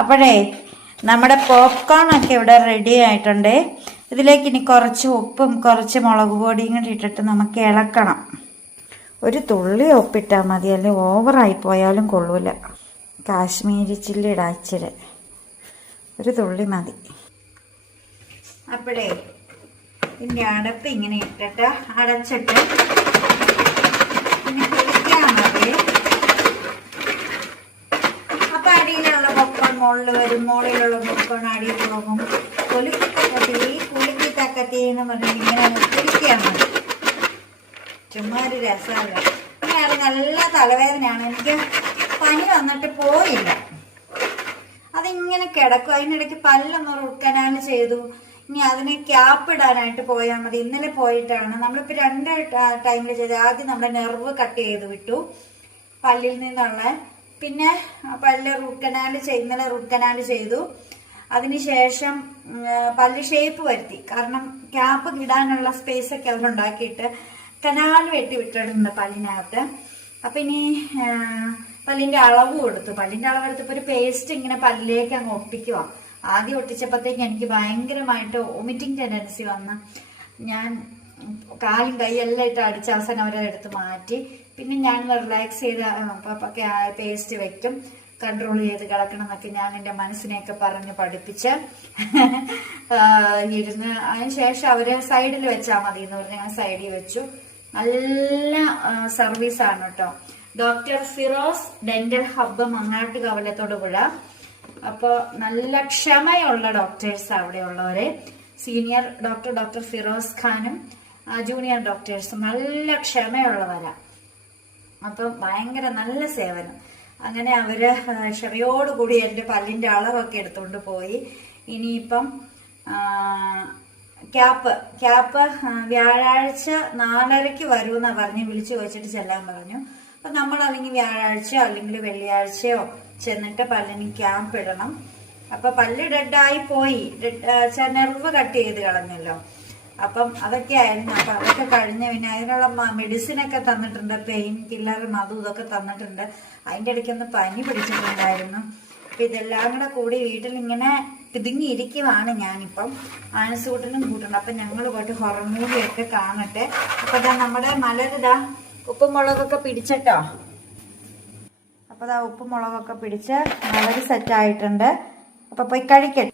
അപ്പോഴേ നമ്മുടെ പോപ്കോൺ ഒക്കെ ഇവിടെ റെഡി ആയിട്ടുണ്ട്. ഇതിലേക്ക് ഇനി കുറച്ച് ഉപ്പും കുറച്ച് മുളക് പൊടിയും കൂടി ഇട്ടിട്ട് നമുക്ക് ഇളക്കണം. ഒരു തുള്ളി ഉപ്പിട്ടാൽ മതി, അല്ലെങ്കിൽ ഓവറായി പോയാലും കൊള്ളൂല. കാശ്മീരി ചില്ലി ഇടാച്ചിരി ഒരു തുള്ളി മതി. അപ്പോഴേ ഇതിൻ്റെ അടപ്പ് ഇങ്ങനെ ഇട്ടിട്ട് അടച്ചിട്ട് പിന്നെ കുളിക്കാൻ മതി. അപ്പം അടിയിലുള്ള പൊക്കൺ മുകളിൽ വരും, മുകളിലുള്ള പൊക്കൺ അടിയിൽ പോകും. കുലുക്കി തക്കത്തി എന്ന് പറഞ്ഞിട്ട് ഇങ്ങനെ കുളിക്കാൻ മതി. ചുമ്മാ ഒരു രസമല്ല. ഇനി നല്ല തലവേദനയാണ്, എനിക്ക് പനി വന്നിട്ട് പോയില്ല, അതിങ്ങനെ കിടക്കും. അതിനിടയ്ക്ക് പല്ലൊന്ന് റൂട്ട് കനാൽ ചെയ്തു. ഇനി അതിന് ക്യാപ്പ് ഇടാനായിട്ട് പോയാൽ മതി. ഇന്നലെ പോയിട്ടാണ് നമ്മളിപ്പോൾ 2 ടൈമിൽ ചെയ്ത്. ആദ്യം നമ്മുടെ നെർവ് കട്ട് ചെയ്ത് വിട്ടു പല്ലിൽ നിന്നുള്ള, പിന്നെ പല്ല് ഇന്നലെ റൂട്ട് കനാൽ ചെയ്തു. അതിനുശേഷം പല്ല് ഷേപ്പ് വരുത്തി. കാരണം ക്യാപ്പ് ഇടാനുള്ള സ്പേസ് ഒക്കെ അവരുണ്ടാക്കിയിട്ട് കനാൽ വെട്ടി വിട്ടിട്ടുണ്ട് പല്ലിനകത്ത്. അപ്പം ഇനി പല്ലിൻ്റെ അളവ് കൊടുത്തു. പല്ലിൻ്റെ അളവ് എടുത്തപ്പോൾ ഒരു പേസ്റ്റ് ഇങ്ങനെ പല്ലിലേക്ക് അങ്ങ് ഒട്ടിക്കുക. ആദ്യം ഒട്ടിച്ചപ്പോഴത്തേക്ക് എനിക്ക് ഭയങ്കരമായിട്ട് വോമിറ്റിംഗ് ടെൻഡൻസി വന്ന് ഞാൻ കാലും കൈയെല്ലാം ഇട്ട് അടിച്ച് അവസാനം അവരെടുത്ത് മാറ്റി. പിന്നെ ഞാൻ റിലാക്സ് ചെയ്ത് പേസ്റ്റ് വെക്കും, കൺട്രോൾ ചെയ്ത് കിടക്കണം എന്നൊക്കെ ഞാൻ എൻ്റെ മനസ്സിനെയൊക്കെ പറഞ്ഞ് പഠിപ്പിച്ച് ഇരുന്ന്. അതിനുശേഷം അവര് സൈഡിൽ വെച്ചാൽ മതി എന്ന് പറഞ്ഞ് ഞാൻ സൈഡിൽ വെച്ചു. നല്ല സർവീസാണ് കേട്ടോ. Doctor Firoz dental hub Mangattu കവലത്തോടുപുഴ. അപ്പോൾ നല്ല ക്ഷമയുള്ള ഡോക്ടേഴ്സ് അവിടെ ഉള്ളവരെ. സീനിയർ ഡോക്ടർ ഫിറോസ് ഖാനും ജൂനിയർ ഡോക്ടേഴ്സും നല്ല ക്ഷമയുള്ളവരാ. അപ്പം ഭയങ്കര നല്ല സേവനം. അങ്ങനെ അവര് ക്ഷമയോടുകൂടി എൻ്റെ പല്ലിൻ്റെ അളവൊക്കെ എടുത്തുകൊണ്ട് പോയി. ഇനിയിപ്പം ക്യാപ്പ് വ്യാഴാഴ്ച 4:30 വരുമെന്നാ പറഞ്ഞ് വിളിച്ചു ചോദിച്ചിട്ട് ചെല്ലാൻ പറഞ്ഞു. അപ്പം നമ്മൾ അല്ലെങ്കിൽ വ്യാഴാഴ്ചയോ അല്ലെങ്കിൽ വെള്ളിയാഴ്ചയോ ചെന്നിട്ട് പല്ലിന് ക്യാപ്പ് ഇടണം. അപ്പൊ പല്ല് ഡെഡായി പോയി, നെർവ് കട്ട് ചെയ്ത് കളഞ്ഞല്ലോ. അപ്പം അതൊക്കെ ആയിരുന്നു. അപ്പൊ അതൊക്കെ കഴിഞ്ഞ് പിന്നെ അതിനുള്ള മെഡിസിനൊക്കെ തന്നിട്ടുണ്ട്, പെയിൻ കില്ലറും അതും ഇതൊക്കെ തന്നിട്ടുണ്ട്. അതിൻ്റെ ഇടയ്ക്കൊന്ന് പനി പിടിച്ചിട്ടുണ്ടായിരുന്നു. അപ്പൊ ഇതെല്ലാം കൂടി വീട്ടിൽ ഇങ്ങനെ പിതുങ്ങിയിരിക്കുവാണ് ഞാനിപ്പം. ആനസൂട്ടനും കൂട്ടുണ്ട്. അപ്പൊ ഞങ്ങൾ പോയിട്ട് ഹൊറർ മൂവിയൊക്കെ കാണട്ടെ. അപ്പൊ നമ്മുടെ മലരിതാ ഉപ്പും മുളകൊക്കെ പിടിച്ചിട്ടോ. അപ്പൊ ഉപ്പും മുളകൊക്കെ പിടിച്ച് വളരെ സെറ്റായിട്ടുണ്ട്. അപ്പൊ പോയി കഴിക്കട്ടെ.